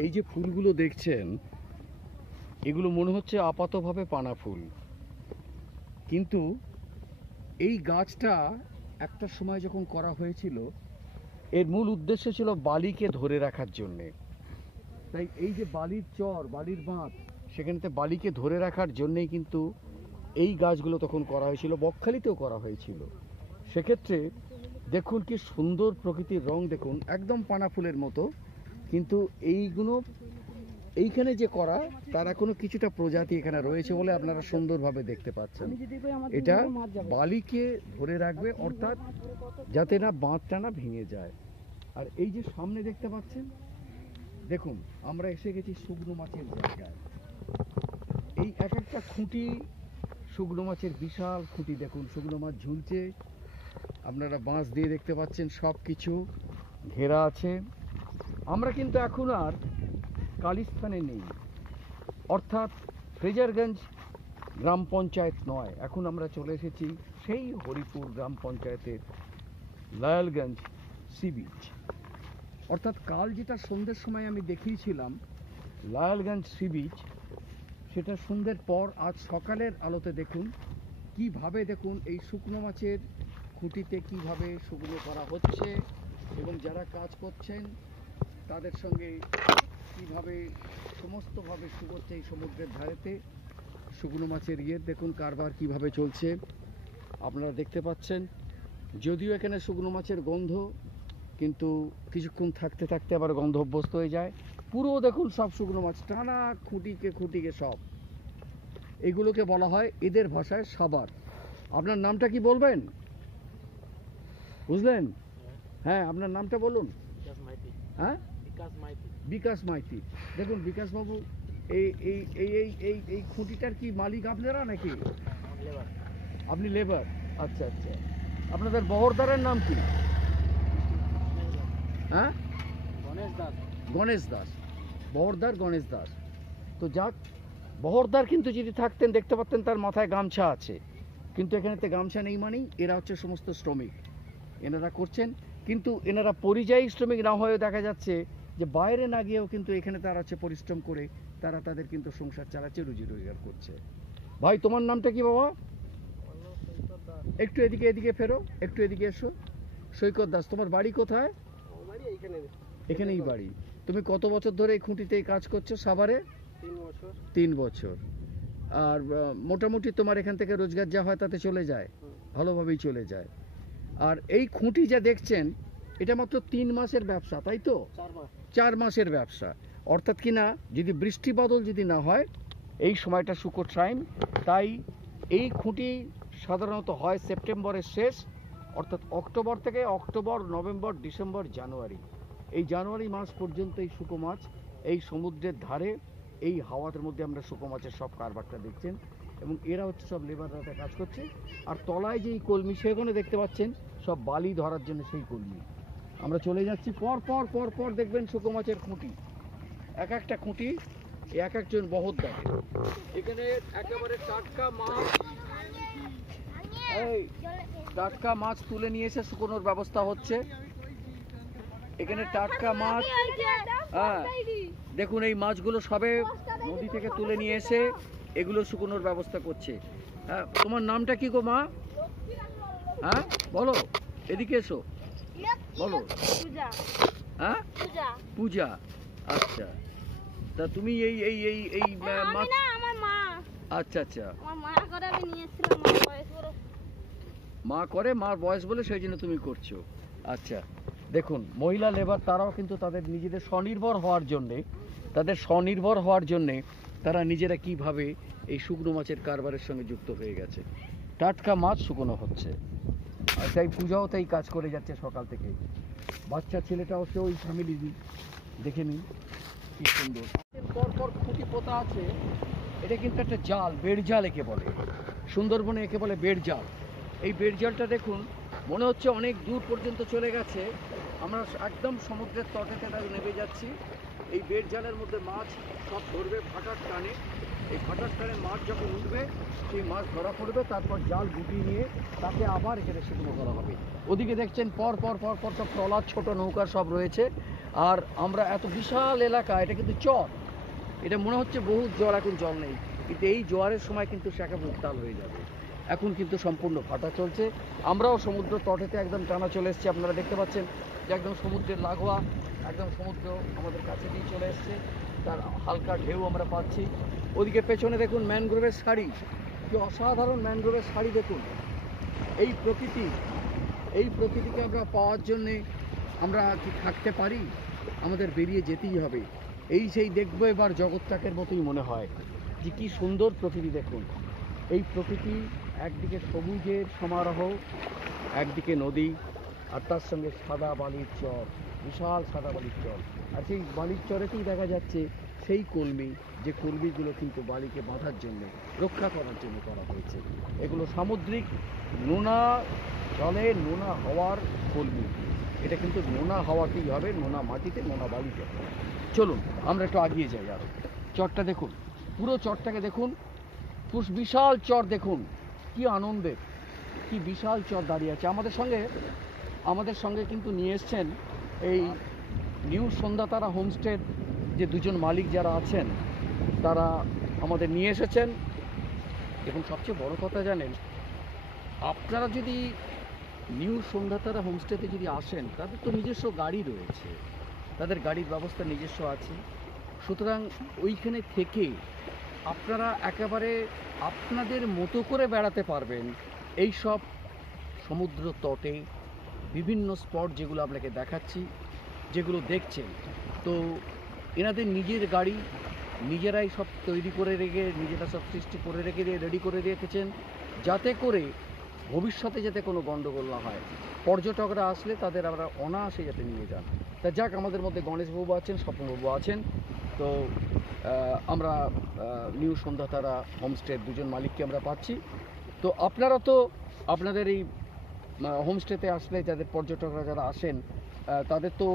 এই যে ফুলগুলো দেখছেন, এগুলো মনে হচ্ছে আপাতভাবে পানা ফুল, কিন্তু এই গাছটা একটা সময় যখন করা হয়েছিল, এর মূল উদ্দেশ্য ছিল বালিকে ধরে রাখার জন্যে। তাই এই যে বালির চর, বালির বাঁধ, সেখানেতে বালিকে ধরে রাখার জন্যেই কিন্তু এই গাছগুলো তখন করা হয়েছিল। বকখালিতেও করা হয়েছিল। সেক্ষেত্রে দেখুন কি সুন্দর প্রকৃতির রং, দেখুন একদম পানা ফুলের মতো, কিন্তু এইগুলো এইখানে যে করা তার এখনো কিছুটা প্রজাতি এখানে রয়েছে বলে আপনারা সুন্দরভাবে দেখতে পাচ্ছেন। এটা বালিকে ধরে রাখবে, অর্থাৎ যাতে না বাঁধটা না ভেঙে যায়। আর এই যে সামনে দেখতে পাচ্ছেন, দেখুন আমরা এসে গেছি শুকনো মাছের জায়গায়। এই এক একটা খুঁটি শুকনো মাছের বিশাল খুঁটি, দেখুন শুকনো মাছ ঝুলছে, আপনারা বাঁশ দিয়ে দেখতে পাচ্ছেন, সব কিছু ঘেরা আছে। আমরা কিন্তু এখন আর কালিস্থানে নেই, অর্থাৎ ফ্রেজারগঞ্জ গ্রাম পঞ্চায়েত নয়, এখন আমরা চলে এসেছি সেই হরিপুর গ্রাম পঞ্চায়েতের লায়ালগঞ্জ সি বিচ। অর্থাৎ কাল যেটা সন্ধ্যের সময় আমি দেখিয়েছিলাম লায়ালগঞ্জ সি বিচ, সেটা সন্ধ্যের পর আজ সকালের আলোতে দেখুন কিভাবে, দেখুন এই শুকনো মাছের খুঁটিতে কিভাবে শুকনো করা হচ্ছে, এবং যারা কাজ করছেন তাদের সঙ্গে কিভাবে সমস্তভাবে শুকোচ্ছে এই সমুদ্রের ধারেতে শুকনো মাছের দেখুন কারবার কিভাবে চলছে আপনারা দেখতে পাচ্ছেন। যদিও এখানে শুকনো মাছের গন্ধ, কিন্তু কিছুক্ষণ থাকতে থাকতে আবার গন্ধ অভ্যস্ত হয়ে যায়। পুরো দেখুন সব শুকনো মাছ, টানা খুঁটিকে খুঁটিকে সব। এগুলোকে বলা হয় এদের ভাষায় সাবার। আপনার নামটা কি বলবেন? বুঝলেন? হ্যাঁ, আপনার নামটা বলুন। হ্যাঁ, বিকাশ মাইতি। দেখুন বিকাশ বাবু, এই এই এই এই এই এই খুঁটিটার কি মালিক আপনারা নাকি? আপনি লেবার? আচ্ছা আচ্ছা। আপনাদের বহরদারের নাম কি? হ্যাঁ, গণেশ দাস। বহরদার গণেশ দাস। তো যাক, বহরদার কিন্তু যদি থাকতেন দেখতে পারতেন তার মাথায় গামছা আছে, কিন্তু এখানেতে গামছা নেই। মানেই এরা হচ্ছে সমস্ত শ্রমিক, এনারা করছেন। কিন্তু এনারা পরিযায়ী শ্রমিক না হয়েও দেখা যাচ্ছে যে বাইরে না গিয়েও কিন্তু এখানে তারা হচ্ছে পরিশ্রম করে তারা তাদের কিন্তু সংসার চালাচ্ছে, রুজি রোজগার করছে। ভাই, তোমার নামটা কি বাবা? একটু এদিকে এদিকে ফেরো, একটু এদিকে এসো। সৈকত দাস। তোমার বাড়ি কোথায়? এখানেই বাড়ি। তুমি কত বছর ধরে এই খুঁটিতে কাজ করছো সাভারে? 3 বছর। আর মোটামুটি তোমার এখান থেকে রোজগার যা হয় তাতে চলে যায়, ভালোভাবেই চলে যায়। আর এই খুঁটি যা দেখছেন, এটা মাত্র 3 মাসের ব্যবসা, তাই তো? 4 মাসের ব্যবসা। অর্থাৎ কি না, যদি বৃষ্টি বাদল যদি না হয়, এই সময়টা শুকো টাইম, তাই এই খুঁটি সাধারণত হয় সেপ্টেম্বরের শেষ, অর্থাৎ অক্টোবর থেকে অক্টোবর, নভেম্বর, ডিসেম্বর, জানুয়ারি, এই জানুয়ারি মাস পর্যন্ত এই শুকো মাছ এই সমুদ্রের ধারে এই হাওয়ার মধ্যে আমরা শুকো মাছের সব কারবারটা দেখছেন। এবং এরা হচ্ছে সব লেবাররা কাজ করছে। আর তলায় যেই কলমি সেখানে দেখতে পাচ্ছেন সব বালি ধরার জন্য সেই কলমি। আমরা চলে যাচ্ছি, পর পর পর পর দেখবেন শুকো মাছের খুঁটি, এক একটা খুঁটি এক একজন বহরদার। এখানে একেবারে টাটকা মাছ, এই টাটকা মাছ তুলে নিয়ে এসে শুকোনোর ব্যবস্থা হচ্ছে। এখানে টাটকা মাছ, হ্যাঁ দেখুন এই মাছগুলো সবে নদী থেকে তুলে নিয়ে এসে এগুলো শুকোনোর ব্যবস্থা করছে। হ্যাঁ, তোমার নামটা কি গো মা? হ্যাঁ বলো, এদিকে এসো, বলো। হ্যাঁ, পূজা। আচ্ছা, তা তুমি এই এই এই এই মাছ? আচ্ছা আচ্ছা, মা করে, মার বয়স বলে সেই জন্য তুমি করছো। আচ্ছা, দেখুন মহিলা লেবার তারাও কিন্তু তাদের নিজেদের স্বনির্ভর হওয়ার জন্যে তারা নিজেরা কিভাবে এই শুকনো মাছের কারবারের সঙ্গে যুক্ত হয়ে গেছে। টাটকা মাছ শুকনো হচ্ছে, আর তাই পূজাও তাই কাজ করে যাচ্ছে সকাল থেকে। বাচ্চা ছেলেটাও সে ওই ফ্যামিলি, দেখে নিন কি সুন্দর। পর পর খুঁটি পোতা আছে। এটা কিন্তু একটা জাল, বেড় জাল একে বলে, সুন্দরবনে একে বলে বেড় জাল। এই বেড় জালটা দেখুন মনে হচ্ছে অনেক দূর পর্যন্ত চলে গেছে। আমরা একদম সমুদ্রের তটেতে নেমে যাচ্ছি। এই বেড় জালের মধ্যে মাছ সব ধরবে ভাটার টানে। এই ভাটার টানে মাছ যখন উঠবে সেই মাছ ধরা পড়বে, তারপর জাল গুটিয়ে নিয়ে তাকে আবার এখানে শুকনো করা হবে। ওদিকে দেখছেন পর পর পর পর সব ট্রলার, ছোট নৌকা সব রয়েছে। আর আমরা এত বিশাল এলাকা, এটা কিন্তু চর, এটা মনে হচ্ছে বহু জল, এখন জল নেই, কিন্তু এই জোয়ারের সময় কিন্তু সে একেবারে উত্তাল হয়ে যাবে। এখন কিন্তু সম্পূর্ণ ভাটা চলছে। আমরাও সমুদ্র তটেতে একদম টানা চলে এসেছি, আপনারা দেখতে পাচ্ছেন যে একদম সমুদ্রের লাগোয়া, একদম সমুদ্র আমাদের কাছে দিয়ে চলে এসছে, তার হালকা ঢেউ আমরা পাচ্ছি। ওদিকে পেছনে দেখুন ম্যানগ্রোভের শাড়ি, কি অসাধারণ ম্যানগ্রোভের শাড়ি দেখুন। এই প্রকৃতিকে আমরা পাওয়ার জন্যে আমরা কি থাকতে পারি? আমাদের বেরিয়ে যেতেই হবে। এই সেই দেখবো এবার জগৎটাকের মতোই মনে হয় যে কি সুন্দর প্রকৃতি দেখুন। এই প্রকৃতি, একদিকে সবুজের সমারোহ, একদিকে নদী, আর তার সঙ্গে সাদা বালির চর, বিশাল সাদা বালির চর। আর সেই বালির চরেতেই দেখা যাচ্ছে সেই কলমি, যে কলমিগুলো কিন্তু বালিকে বাঁধার জন্য, রক্ষা করার জন্য করা হয়েছে। এগুলো সামুদ্রিক নোনা জলে নোনা হওয়ার কলমি। এটা কিন্তু নোনা হওয়াতেই হবে, নোনা মাটিতে নোনা বালিতে। চলুন আমরা একটু আগিয়ে যাই। আর চরটা দেখুন, পুরো চরটাকে দেখুন, বিশাল চর দেখুন, কি আনন্দের, কি বিশাল চর দাঁড়িয়ে আছে। আমাদের সঙ্গে কিন্তু নিয়ে এসছেন এই নিউ সন্ধ্যাতারা হোমস্টের যে দুজন মালিক যারা আছেন, তারা আমাদের নিয়ে এসেছেন। এবং সবচেয়ে বড় কথা জানেন, আপনারা যদি নিউ সন্ধ্যাতারা হোমস্টেতে যদি আসেন, তাদের তো নিজস্ব গাড়ি রয়েছে, তাদের গাড়ির ব্যবস্থা নিজস্ব আছে। সুতরাং ওইখানে থেকে আপনারা একেবারে আপনাদের মতো করে বেড়াতে পারবেন। এই সব সমুদ্র তটে বিভিন্ন স্পট যেগুলো আপনাকে দেখাচ্ছি, যেগুলো দেখছেন, তো এনাদের নিজের গাড়ি, নিজেরাই সব তৈরি করে রেখে, নিজেরা সব সৃষ্টি করে রেখে রেডি করে রেখেছেন, যাতে করে ভবিষ্যতে যাতে কোনো গণ্ডগোল না হয়। পর্যটকরা আসলে তাদের আমরা অনায়াসে যাতে নিয়ে যান। তা যাক, আমাদের মধ্যে গণেশবাবু আছেন, স্বপ্নবাবু আছেন। তো আমরা নিউ সন্ধ্যাতারা হোমস্টের দুজন মালিককে আমরা পাচ্ছি। তো আপনারা তো আপনাদের এই হোমস্টেতে আসলে যাদের পর্যটকরা যারা আসেন, তাদের তো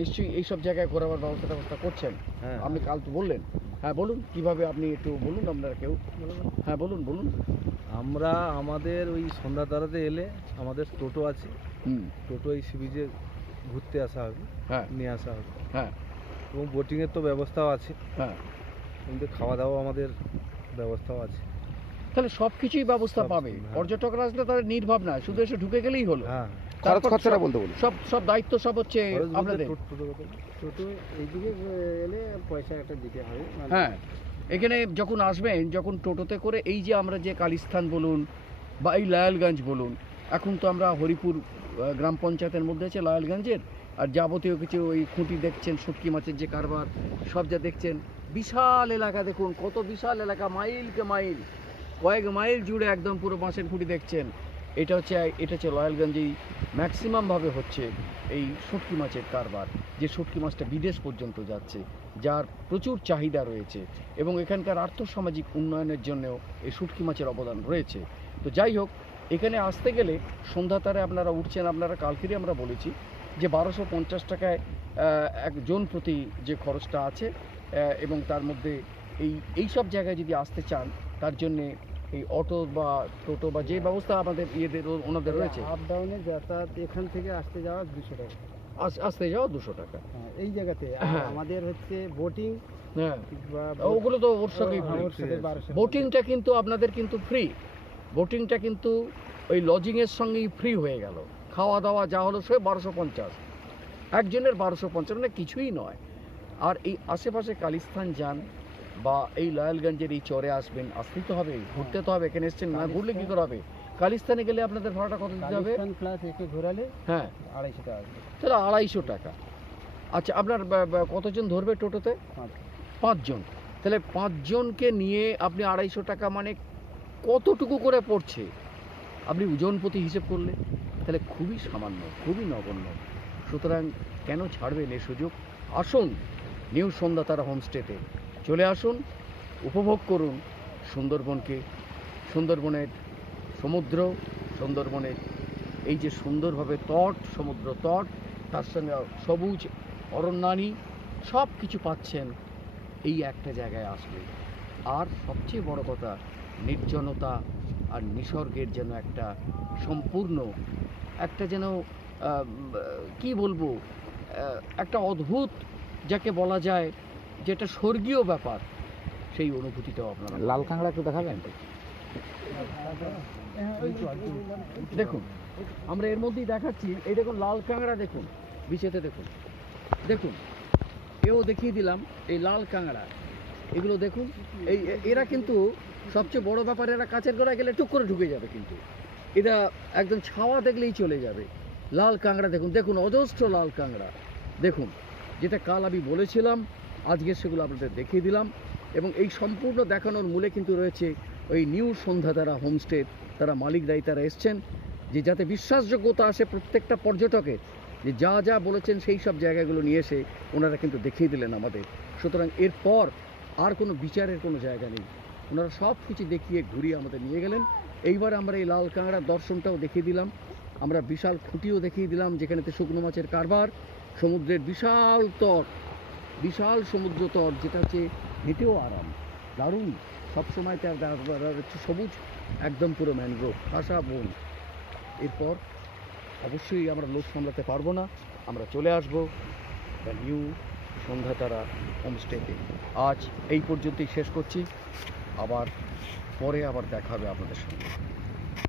নিশ্চয়ই এইসব জায়গায় ঘোরাবার ব্যবস্থা করছেন। হ্যাঁ, আপনি কাল তো বললেন। হ্যাঁ বলুন, কিভাবে আপনি একটু বলুন, আপনারা কেউ। হ্যাঁ বলুন। আমরা আমাদের ওই সন্ধ্যাতারাতে এলে আমাদের টোটো আছে, টোটো এই সি বিচে ঘুরতে আসা হবে, হ্যাঁ নিয়ে আসা হবে। হ্যাঁ এবং বোটিংয়ের তো ব্যবস্থাও আছে, হ্যাঁ কিন্তু খাওয়া দাওয়া আমাদের ব্যবস্থাও আছে। তাহলে সব কিছুই ব্যবস্থা সব, পাবে। হ্যাঁ। পর্যটকরা আসলে তাদের নির্ভাব না, শুধু এসে ঢুকে গেলেই হলো। হ্যাঁ, তারপর খরচটা বলতে বলুন। সব দায়িত্ব সব হচ্ছে খরচ বলতে আপনাদের। টোটো এইদিকে এলে পয়সা একটা দিতে হবে। হ্যাঁ, এখানে যখন আসবেন, যখন টোটোতে করে এই যে আমরা যে কালীস্থান বলুন বা এই লায়ালগঞ্জ বলুন, এখন তো আমরা হরিপুর গ্রাম পঞ্চায়েতের মধ্যে আছে লায়ালগঞ্জের, আর যাবতীয় কিছু ওই খুঁটি দেখছেন, শুটকি মাছের যে কারবার, সব যা দেখছেন, বিশাল এলাকা দেখুন, কত বিশাল এলাকা, মাইলকে মাইল, কয়েক মাইল জুড়ে একদম পুরো বাঁশের খুঁটি দেখছেন। এটা হচ্ছে লায়ালগঞ্জেই ম্যাক্সিমামভাবে হচ্ছে এই শুটকি মাছের কারবার, যে শুটকি মাছটা বিদেশ পর্যন্ত যাচ্ছে, যার প্রচুর চাহিদা রয়েছে, এবং এখানকার আর্থসামাজিক উন্নয়নের জন্যও এই শুটকি মাছের অবদান রয়েছে। তো যাই হোক, এখানে আসতে গেলে সন্ধ্যাতারে আপনারা উঠছেন, আপনারা কালকেরই আমরা বলেছি যে 1250 টাকায় একজন প্রতি যে খরচটা আছে, এবং তার মধ্যে এই সব জায়গায় যদি আসতে চান, তার জন্যে এই অটো বা টোটো বা যে ব্যবস্থা আমাদের ওনাদের রয়েছে, আপ ডাউনে যাতায়াত এখান থেকে আসতে যাওয়া 200 টাকা, আসতে যাওয়া 200 টাকা। এই জায়গাতে। হ্যাঁ। আমাদের হচ্ছে বোটিং, হ্যাঁ, ওগুলো তো ওর সঙ্গেই ফ্রি। বোটিংটা কিন্তু আপনাদের কিন্তু ফ্রি, বোটিংটা কিন্তু ওই লজিংয়ের সঙ্গেই ফ্রি হয়ে গেল। খাওয়া দাওয়া যা হলো সে 1250, একজনের 1250, মানে কিছুই নয়। আর এই আশেপাশে কালীস্থান যান বা এই লায়ালগঞ্জের এই চরে আসবেন, আসতেই তো হবে, ঘুরতে তো হবে, এখানে এসছেন, না ঘুরলে কী করে হবে? কালীস্থানে গেলে আপনাদের ভাড়াটা কত দিতে হবে? প্লাস একে ঘোরালে হ্যাঁ 250 টাকা। তাহলে 250 টাকা। আচ্ছা, আপনার কতজন ধরবে টোটোতে? 5 জন। তাহলে 5 জনকে নিয়ে আপনি 250 টাকা, মানে কতটুকু করে পড়ছে আপনি ওজন প্রতি হিসেব করলে? তাহলে খুবই সামান্য, খুবই নগণ্য। সুতরাং কেন ছাড়বেন এই সুযোগ? আসুন নিউ সন্ধ্যাতারা হোমস্টেতে, চলে আসুন, উপভোগ করুন সুন্দরবনকে, সুন্দরবনের সমুদ্র, সুন্দরবনের এই যে সুন্দরভাবে তট, সমুদ্র তট, তার সঙ্গে সবুজ অরণ্যানী, সব কিছু পাচ্ছেন এই একটা জায়গায় আসলে। আর সবচেয়ে বড় কথা, নির্জনতা আর নিসর্গের যেন একটা সম্পূর্ণ একটা যেন কি বলবো, একটা অদ্ভুত যাকে বলা যায় যেটা স্বর্গীয় ব্যাপার, সেই অনুভূতিটাও আপনারা লাল কাঁকড়া একটু দেখাবেন? দেখুন আমরা এর মধ্যেই দেখাচ্ছি, এই দেখুন লাল কাঁকড়া, দেখুন বিচেতে দেখুন, দেখুন এও দেখিয়ে দিলাম এই লাল কাঁকড়া, এগুলো দেখুন। এরা কিন্তু সবচেয়ে বড় ব্যাপার, এরা কাছের গোড়ায় গেলে টুক করে ঢুকে যাবে, কিন্তু এরা একদম ছাওয়া দেখলেই চলে যাবে। লাল কাঁকড়া দেখুন, দেখুন অজস্র লাল কাঁকড়া দেখুন, যেটা কাল আমি বলেছিলাম আজকে সেগুলো আপনাদের দেখিয়ে দিলাম। এবং এই সম্পূর্ণ দেখানোর মূলে কিন্তু রয়েছে ওই নিউ সন্ধ্যাতারা হোমস্টে, তারা মালিকরাই তারা এসছেন, যে যাতে বিশ্বাসযোগ্যতা আসে প্রত্যেকটা পর্যটকের, যে যা যা বলেছেন সেই সব জায়গাগুলো নিয়ে এসে ওনারা কিন্তু দেখিয়ে দিলেন আমাদের। সুতরাং এরপর আর কোনো বিচারের কোনো জায়গা নেই, ওনারা সব কিছু দেখিয়ে ঘুরিয়ে আমাদের নিয়ে গেলেন। এইবার আমরা এই লাল কাঁকড়ার দর্শনটাও দেখিয়ে দিলাম, আমরা বিশাল খুঁটিও দেখিয়ে দিলাম যেখানেতে শুকনো মাছের কারবার, সমুদ্রের বিশাল তট, বিশাল সমুদ্র তট, যেটা হচ্ছে হেঁটেও আরাম, দারুণ, সবসময় তার হচ্ছে সবুজ, একদম পুরো ম্যানগ্রোভ খাসা বন। এরপর অবশ্যই আমরা লোক সামলাতে পারবো না, আমরা চলে আসবো দ্য নিউ সন্ধ্যাতারা হোমস্টেতে। আজ এই পর্যন্তই শেষ করছি, আবার পরে আবার দেখা হবে আপনাদের সঙ্গে।